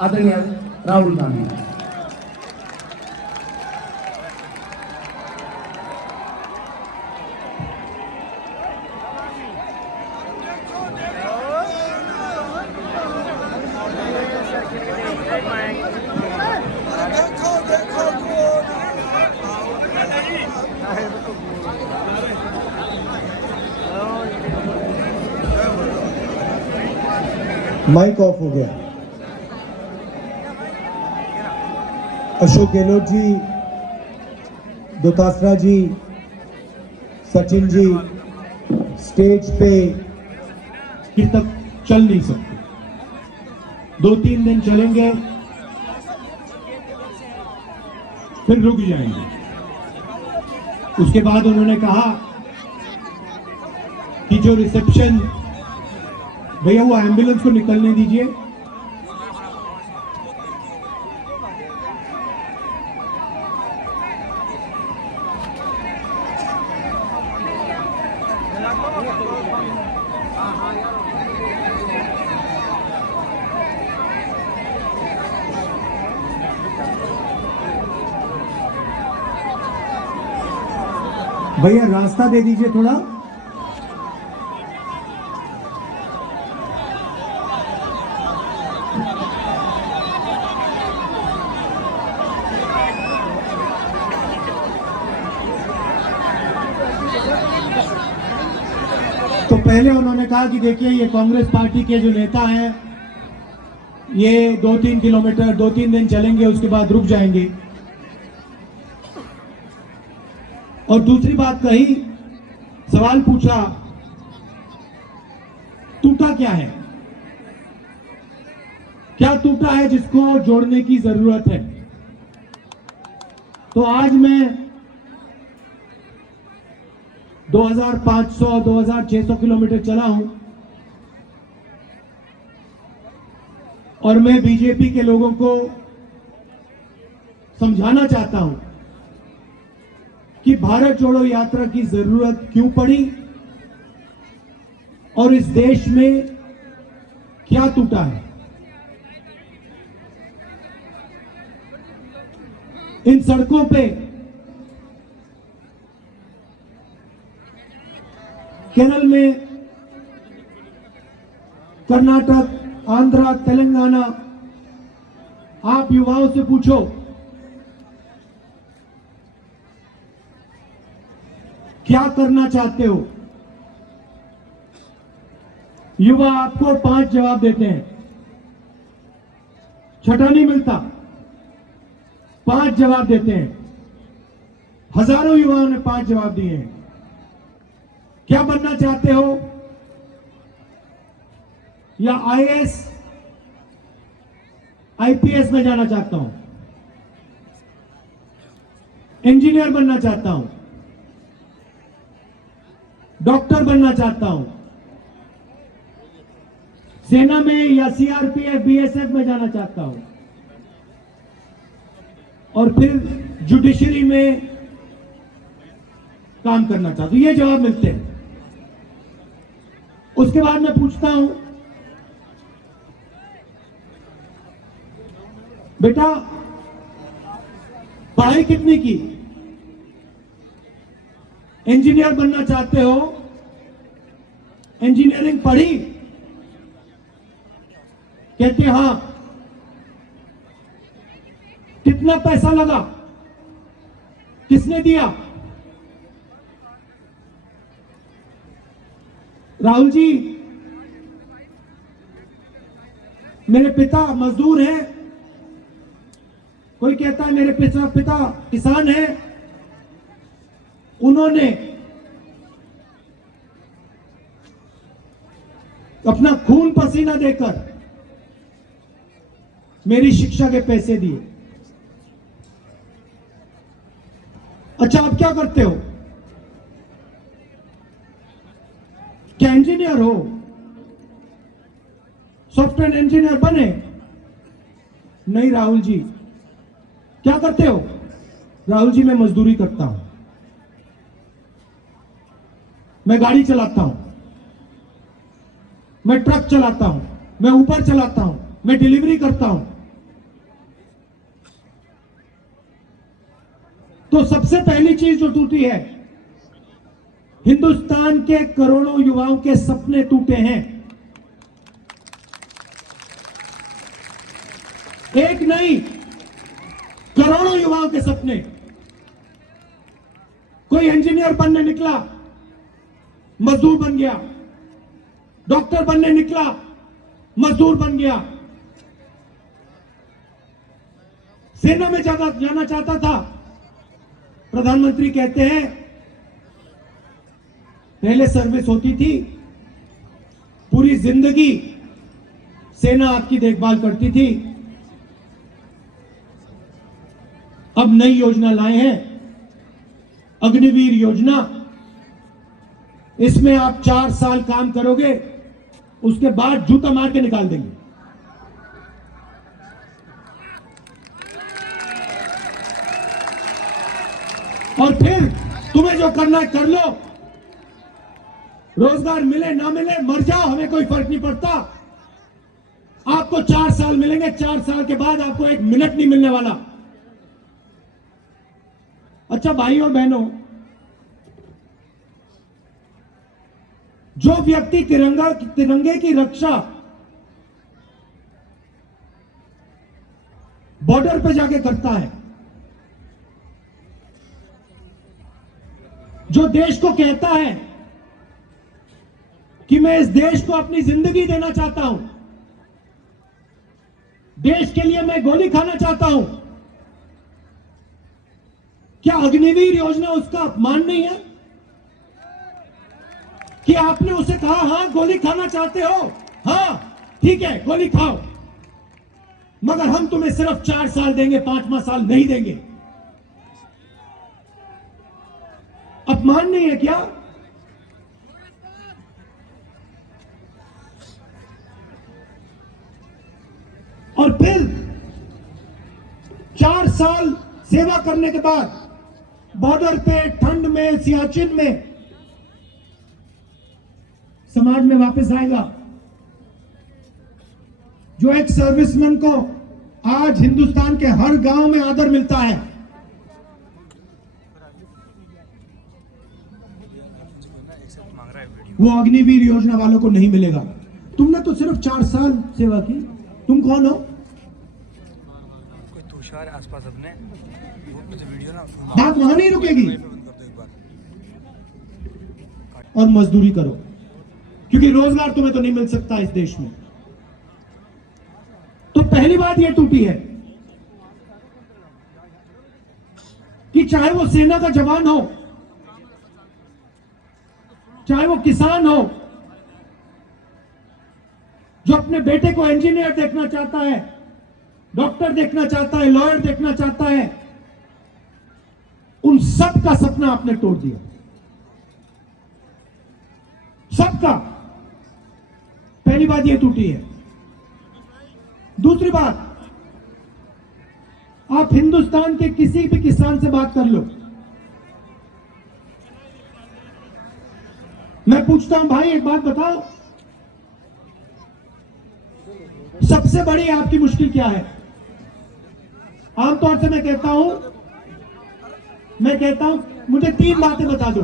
आदरणीय Rahul Gandhi. Mic off हो गया। अशोक गहलोत जी, दोतासरा जी, सचिन जी स्टेज पे फिर तक चल नहीं सकते। 2-3 दिन चलेंगे फिर रुक जाएंगे। उसके बाद उन्होंने कहा कि जो रिसेप्शन, भैया वो एम्बुलेंस को निकलने दीजिए। भैया रास्ता दे दीजिए थोड़ा। तो पहले उन्होंने कहा कि देखिए ये कांग्रेस पार्टी के जो नेता हैं ये 2-3 किलोमीटर 2-3 दिन चलेंगे, उसके बाद रुक जाएंगे। और दूसरी बात कही, सवाल पूछा टूटा क्या है, क्या टूटा है जिसको जोड़ने की जरूरत है। तो आज मैं 2500-2600 किलोमीटर चला हूं और मैं बीजेपी के लोगों को समझाना चाहता हूं कि भारत जोड़ो यात्रा की जरूरत क्यों पड़ी और इस देश में क्या टूटा है। इन सड़कों पे केरल में, कर्नाटक, आंध्रा, तेलंगाना, आप युवाओं से पूछो क्या करना चाहते हो। युवा आपको 5 जवाब देते हैं, छठा नहीं मिलता, 5 जवाब देते हैं। हजारों युवाओं ने 5 जवाब दिए हैं। क्या बनना चाहते हो? या आईएएस, आईपीएस में जाना चाहता हूं, इंजीनियर बनना चाहता हूं, डॉक्टर बनना चाहता हूं, सेना में या सीआरपीएफ, बीएसएफ में जाना चाहता हूं, और फिर जुडिशरी में काम करना चाहता हूं। ये जवाब मिलते हैं। उसके बाद मैं पूछता हूं, बेटा पढ़ाई कितनी की? इंजीनियर बनना चाहते हो? इंजीनियरिंग पढ़ी? कहते हां। कितना पैसा लगा? किसने दिया? राहुल जी, मेरे पिता मजदूर हैं। कोई कहता है मेरे पिता किसान हैं। उन्होंने अपना खून पसीना देकर मेरी शिक्षा के पैसे दिए। अच्छा, आप क्या करते हो? क्या इंजीनियर हो? सॉफ्टवेयर इंजीनियर बने? नहीं राहुल जी। क्या करते हो? राहुल जी मैं मजदूरी करता हूं, मैं गाड़ी चलाता हूं, मैं ट्रक चलाता हूं, मैं ऊपर चलाता हूं, मैं डिलीवरी करता हूं। तो सबसे पहली चीज जो टूटी है, हिंदुस्तान के करोड़ों युवाओं के सपने टूटे हैं। एक नहीं, करोड़ों युवाओं के सपने। कोई इंजीनियर बनने निकला, मजदूर बन गया। डॉक्टर बनने निकला, मजदूर बन गया। सेना में जाना चाहता था, प्रधानमंत्री कहते हैं पहले सर्विस होती थी, पूरी जिंदगी सेना आपकी देखभाल करती थी। अब नई योजना लाए हैं, अग्निवीर योजना। इसमें आप 4 साल काम करोगे, उसके बाद जूता मार के निकाल देंगे। और फिर तुम्हें जो करना है कर लो, रोजगार मिले ना मिले मर जाओ, हमें कोई फर्क नहीं पड़ता। आपको 4 साल मिलेंगे, 4 साल के बाद आपको 1 मिनट नहीं मिलने वाला। अच्छा भाई और बहनों, जो व्यक्ति तिरंगे की रक्षा बॉर्डर पे जाके करता है, जो देश को कहता है कि मैं इस देश को अपनी जिंदगी देना चाहता हूं, देश के लिए मैं गोली खाना चाहता हूं, क्या अग्निवीर योजना उसका अपमान नहीं है? कि आपने उसे कहा हां गोली खाना चाहते हो, हां ठीक है गोली खाओ, मगर हम तुम्हें सिर्फ 4 साल देंगे, 5वां साल नहीं देंगे। अपमान नहीं है क्या? और फिर 4 साल सेवा करने के बाद बॉर्डर पे ठंड में, सियाचिन में समाज में वापस आएगा। जो एक सर्विसमैन को आज हिंदुस्तान के हर गांव में आदर मिलता है, वो अग्निवीर योजना वालों को नहीं मिलेगा। तुमने तो सिर्फ 4 साल सेवा की, तुम कौन हो? कोई तुषार आसपास अपने वो वीडियो ना बात वहां नहीं रुकेगी। और मजदूरी करो, क्योंकि रोजगार तुम्हें तो नहीं मिल सकता इस देश में। तो पहली बात यह टूटी है कि चाहे वो सेना का जवान हो, चाहे वो किसान हो, जो अपने बेटे को इंजीनियर देखना चाहता है, डॉक्टर देखना चाहता है, लॉयर देखना चाहता है, उन सब का सपना आपने तोड़ दिया, सबका। पहली बात यह टूटी है। दूसरी बात, आप हिंदुस्तान के किसी भी किसान से बात कर लो, मैं पूछता हूं भाई एक बात बताओ, सबसे बड़ी आपकी मुश्किल क्या है? आमतौर से मैं कहता हूं मुझे 3 बातें बता दो।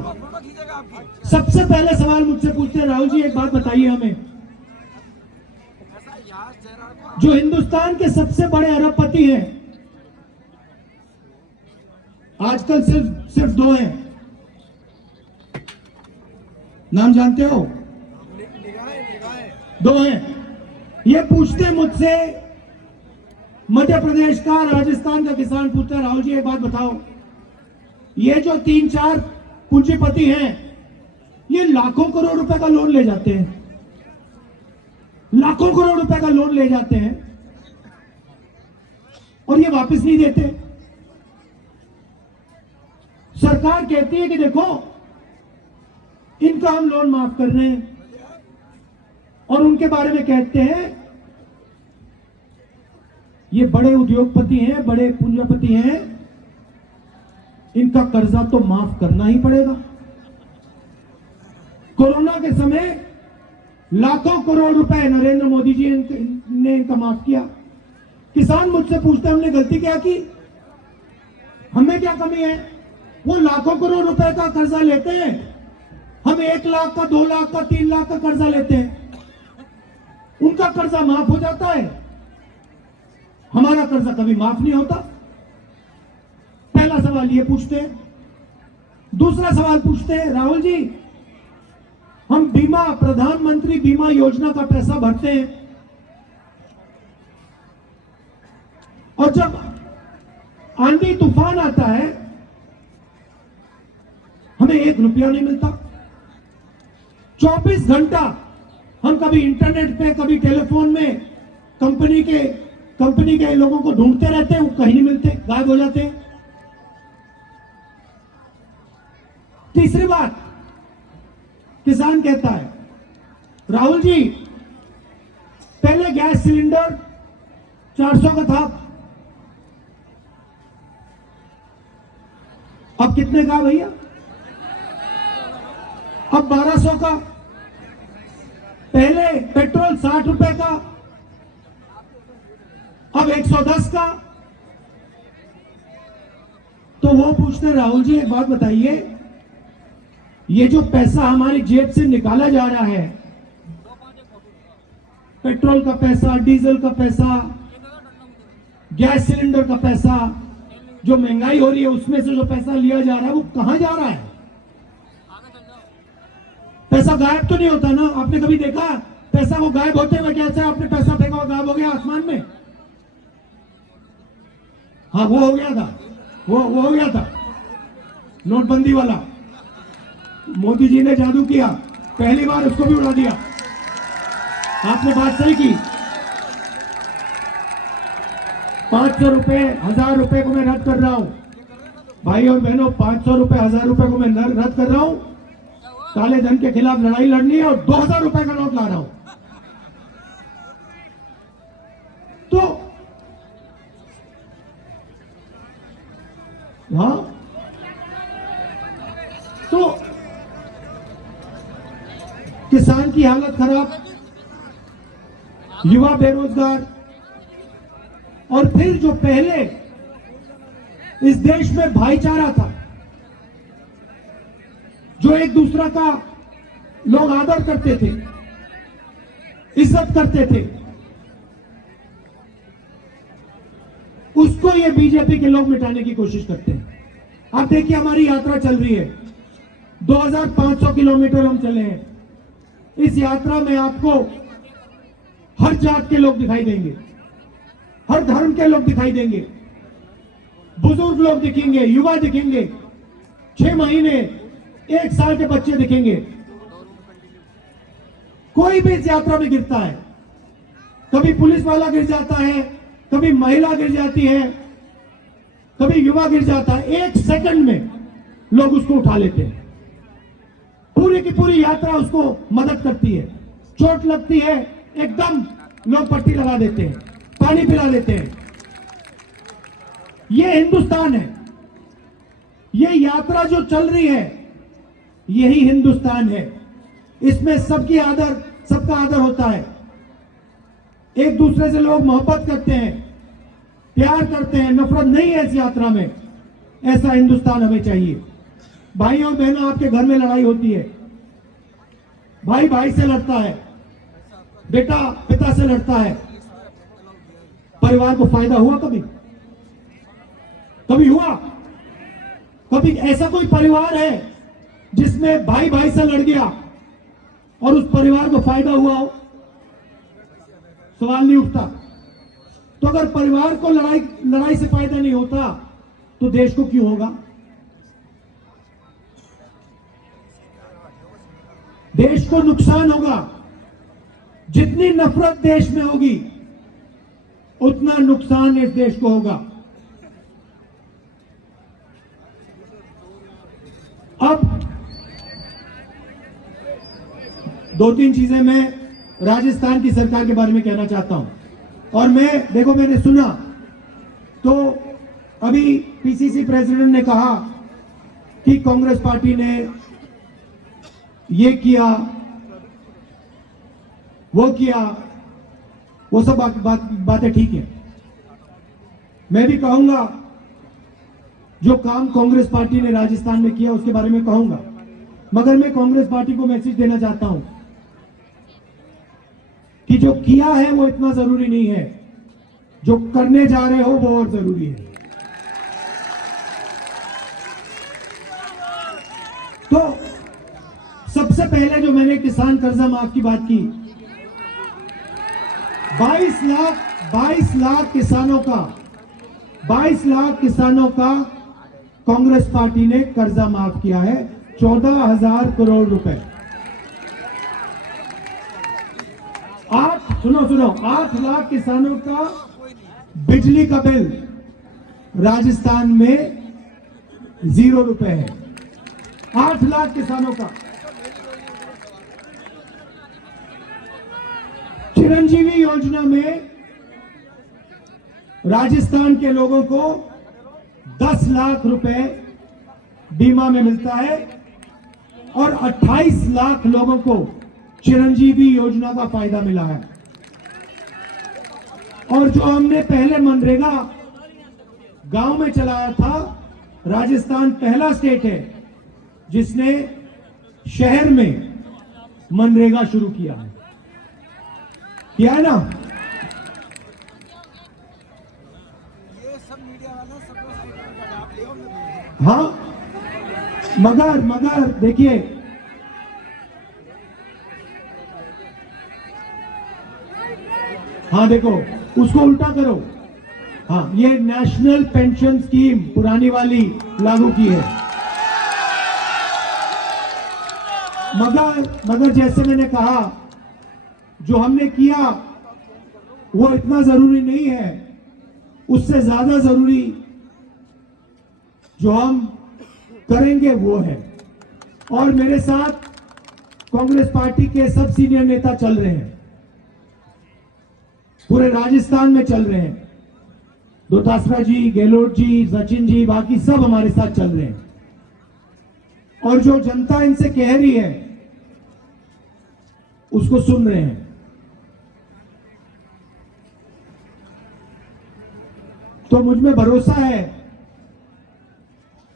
सबसे पहले सवाल मुझसे पूछते हैं, राहुल जी एक बात बताइए हमें, जो हिंदुस्तान के सबसे बड़े अरबपति हैं, आजकल सिर्फ 2 हैं, नाम जानते हो? 2 हैं। ये पूछते हैं मुझसे, मध्य प्रदेश का, राजस्थान का किसान पूछता है, राहुल जी एक बात बताओ, ये जो 3-4 पूंजीपति हैं, ये लाखों करोड़ रुपए का लोन ले जाते हैं, लाखों करोड़ रुपए का लोन ले जाते हैं और ये वापस नहीं देते। सरकार कहती है कि देखो इनका हम लोन माफ कर रहे हैं, और उनके बारे में कहते हैं ये बड़े उद्योगपति हैं, बड़े पूंजीपति हैं, इनका कर्जा तो माफ करना ही पड़ेगा। कोरोना के समय लाखों करोड़ रुपए नरेंद्र मोदी जी ने इनका माफ किया। किसान मुझसे पूछते हैं हमने गलती क्या की, हमें क्या कमी है? वो लाखों करोड़ रुपए का कर्जा लेते हैं, हम 1 लाख का, 2 लाख का, 3 लाख का कर्जा लेते हैं, उनका कर्जा माफ हो जाता है, हमारा कर्जा कभी माफ नहीं होता। पहला सवाल ये पूछते हैं। दूसरा सवाल पूछते हैं, राहुल जी हम बीमा, प्रधानमंत्री बीमा योजना का पैसा भरते हैं और जब आंधी तूफान आता है हमें 1 रुपया नहीं मिलता। 24 घंटा हम कभी इंटरनेट पे, कभी टेलीफोन में कंपनी के लोगों को ढूंढते रहते हैं, वो कहीं नहीं मिलते, गायब हो जाते हैं। तीसरी बात, किसान कहता है राहुल जी पहले गैस सिलेंडर 400 का था, अब कितने का भैया? अब 1200 का। पहले पेट्रोल 60 रुपए का, अब 110 का। तो वो पूछते राहुल जी एक बात बताइए, ये जो पैसा हमारी जेब से निकाला जा रहा है, पेट्रोल का पैसा, डीजल का पैसा, गैस सिलेंडर का पैसा, जो महंगाई हो रही है उसमें से जो पैसा लिया जा रहा है वो कहां जा रहा है? पैसा गायब तो नहीं होता ना? आपने कभी देखा पैसा को गायब होते हुए? कैसे आपने पैसा फेंका और गायब हो गया आसमान में? हाँ वो हो गया था, वो हो गया था नोटबंदी वाला। मोदी जी ने जादू किया, पहली बार उसको भी उड़ा दिया। आपने बात सही की। 500 रुपए, 1000 रुपए को मैं रद्द कर रहा हूं भाई और बहनों, 500 रुपए, 1000 रुपए को मैं रद्द कर रहा हूं। काले धन के खिलाफ लड़ाई लड़नी है और 2000 रुपए का नोट ला रहा हूं। तो हाँ, तो किसान की हालत खराब, युवा बेरोजगार, और फिर जो पहले इस देश में भाईचारा था, जो एक दूसरा का लोग आदर करते थे, इज्जत करते थे, उसको ये बीजेपी के लोग मिटाने की कोशिश करते हैं। आप देखिए हमारी यात्रा चल रही है, 2500 किलोमीटर हम चले हैं। इस यात्रा में आपको हर जात के लोग दिखाई देंगे, हर धर्म के लोग दिखाई देंगे, बुजुर्ग लोग दिखेंगे, युवा दिखेंगे, 6 महीने 1 साल के बच्चे दिखेंगे। कोई भी इस यात्रा में गिरता है, कभी पुलिस वाला गिर जाता है, कभी महिला गिर जाती है, कभी युवा गिर जाता है, 1 सेकंड में लोग उसको उठा लेते हैं। पूरी की पूरी यात्रा उसको मदद करती है। चोट लगती है एकदम लोग पट्टी लगा देते हैं, पानी पिला देते हैं। ये हिंदुस्तान है। ये यात्रा जो चल रही है यही हिंदुस्तान है। इसमें सबका आदर होता है, एक दूसरे से लोग मोहब्बत करते हैं, प्यार करते हैं, नफरत नहीं है इस यात्रा में। ऐसा हिंदुस्तान हमें चाहिए। भाई और बहनों, आपके घर में लड़ाई होती है, भाई भाई से लड़ता है, बेटा पिता से लड़ता है, परिवार को फायदा हुआ? कभी हुआ? कभी ऐसा कोई परिवार है जिसमें भाई भाई से लड़ गया और उस परिवार को फायदा हुआ हो? सवाल नहीं उठता। तो अगर परिवार को लड़ाई से फायदा नहीं होता तो देश को क्यों होगा? देश को नुकसान होगा। जितनी नफरत देश में होगी उतना नुकसान इस देश को होगा। अब 2-3 चीजें मैं राजस्थान की सरकार के बारे में कहना चाहता हूं। और मैंने सुना तो अभी पीसीसी प्रेसिडेंट ने कहा कि कांग्रेस पार्टी ने ये किया, वो किया, वो सब बातें ठीक है। मैं भी कहूंगा जो काम कांग्रेस पार्टी ने राजस्थान में किया उसके बारे में कहूंगा, मगर मैं कांग्रेस पार्टी को मैसेज देना चाहता हूं कि जो किया है वो इतना जरूरी नहीं है, जो करने जा रहे हो वो और जरूरी है। तो सबसे पहले जो मैंने किसान कर्जा माफ की बात की, 22 लाख किसानों का कांग्रेस पार्टी ने कर्जा माफ किया है, 14,000 करोड़ रुपए। 8 लाख किसानों का बिजली का बिल राजस्थान में 0 रुपए है। 8 लाख किसानों का। चिरंजीवी योजना में राजस्थान के लोगों को 10 लाख रुपए बीमा में मिलता है और 28 लाख लोगों को चिरंजीवी योजना का फायदा मिला है। और जो हमने पहले मनरेगा गांव में चलाया था, राजस्थान पहला स्टेट है जिसने शहर में मनरेगा शुरू किया है ना। हाँ, मगर देखिए, हाँ देखो, उसको उल्टा करो। हाँ, ये नेशनल पेंशन स्कीम पुरानी वाली लागू की है। मगर जैसे मैंने कहा, जो हमने किया वो इतना जरूरी नहीं है, उससे ज्यादा जरूरी जो हम करेंगे वो है। और मेरे साथ कांग्रेस पार्टी के सब सीनियर नेता चल रहे हैं, पूरे राजस्थान में चल रहे हैं। डोटासरा जी, गहलोत जी, सचिन जी, बाकी सब हमारे साथ चल रहे हैं। और जो जनता इनसे कह रही है उसको सुन रहे हैं। तो मुझ में भरोसा है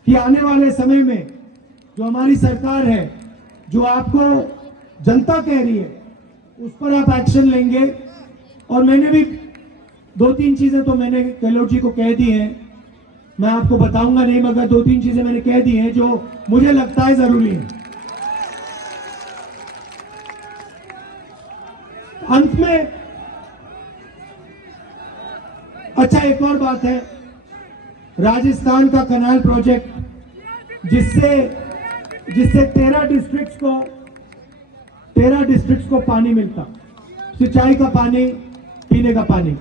कि आने वाले समय में जो हमारी सरकार है, जो आपको जनता कह रही है, उस पर आप एक्शन लेंगे। और मैंने भी 2-3 चीजें तो मैंने गहलोत जी को कह दी हैं, मैं आपको बताऊंगा नहीं, मगर 2-3 चीजें मैंने कह दी हैं जो मुझे लगता है जरूरी है। अंत में अच्छा, एक और बात है, राजस्थान का कनाल प्रोजेक्ट जिससे 13 डिस्ट्रिक्ट्स को पानी मिलता, सिंचाई का पानी, पीने का पानी।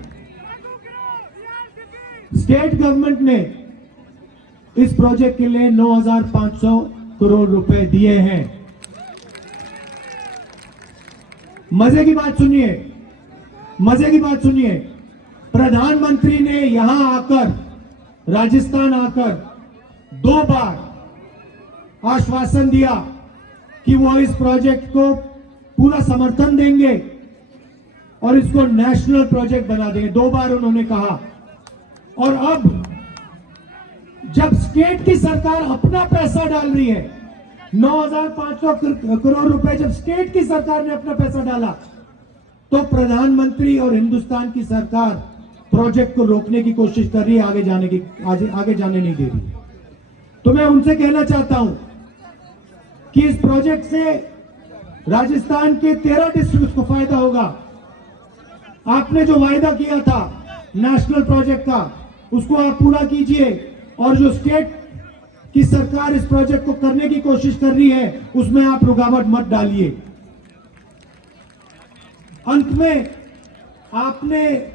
स्टेट गवर्नमेंट ने इस प्रोजेक्ट के लिए 9,500 करोड़ रुपए दिए हैं। मजे की बात सुनिए, प्रधानमंत्री ने यहां आकर, राजस्थान आकर 2 बार आश्वासन दिया कि वो इस प्रोजेक्ट को पूरा समर्थन देंगे और इसको नेशनल प्रोजेक्ट बना देंगे। 2 बार उन्होंने कहा। और अब जब स्टेट की सरकार अपना पैसा डाल रही है, 9,500 करोड़ रुपए जब स्टेट की सरकार ने अपना पैसा डाला, तो प्रधानमंत्री और हिंदुस्तान की सरकार प्रोजेक्ट को रोकने की कोशिश कर रही है, आगे जाने नहीं दे रही। तो मैं उनसे कहना चाहता हूं कि इस प्रोजेक्ट से राजस्थान के 13 डिस्ट्रिक्ट को फायदा होगा। आपने जो वायदा किया था नेशनल प्रोजेक्ट का, उसको आप पूरा कीजिए। और जो स्टेट की सरकार इस प्रोजेक्ट को करने की कोशिश कर रही है, उसमें आप रुकावट मत डालिए। अंत में आपने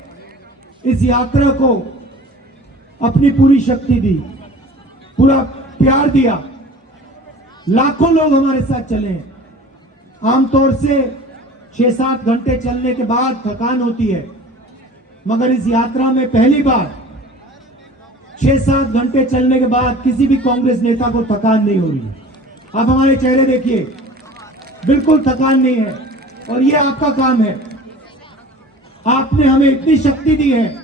इस यात्रा को अपनी पूरी शक्ति दी, पूरा प्यार दिया। लाखों लोग हमारे साथ चले हैं। आमतौर से 6-7 घंटे चलने के बाद थकान होती है, मगर इस यात्रा में पहली बार 6-7 घंटे चलने के बाद किसी भी कांग्रेस नेता को थकान नहीं हो रही है। आप हमारे चेहरे देखिए, बिल्कुल थकान नहीं है। और ये आपका काम है। आपने हमें इतनी शक्ति दी है,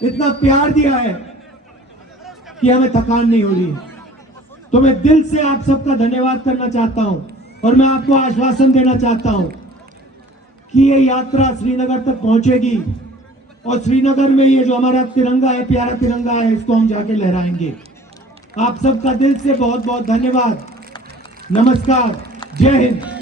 इतना प्यार दिया है कि हमें थकान नहीं हो रही है। तो मैं दिल से आप सबका धन्यवाद करना चाहता हूं और मैं आपको आश्वासन देना चाहता हूं कि ये यात्रा श्रीनगर तक पहुंचेगी और श्रीनगर में ये जो हमारा तिरंगा है, प्यारा तिरंगा है, इसको हम जाके लहराएंगे। आप सबका दिल से बहुत बहुत धन्यवाद। नमस्कार, जय हिंद।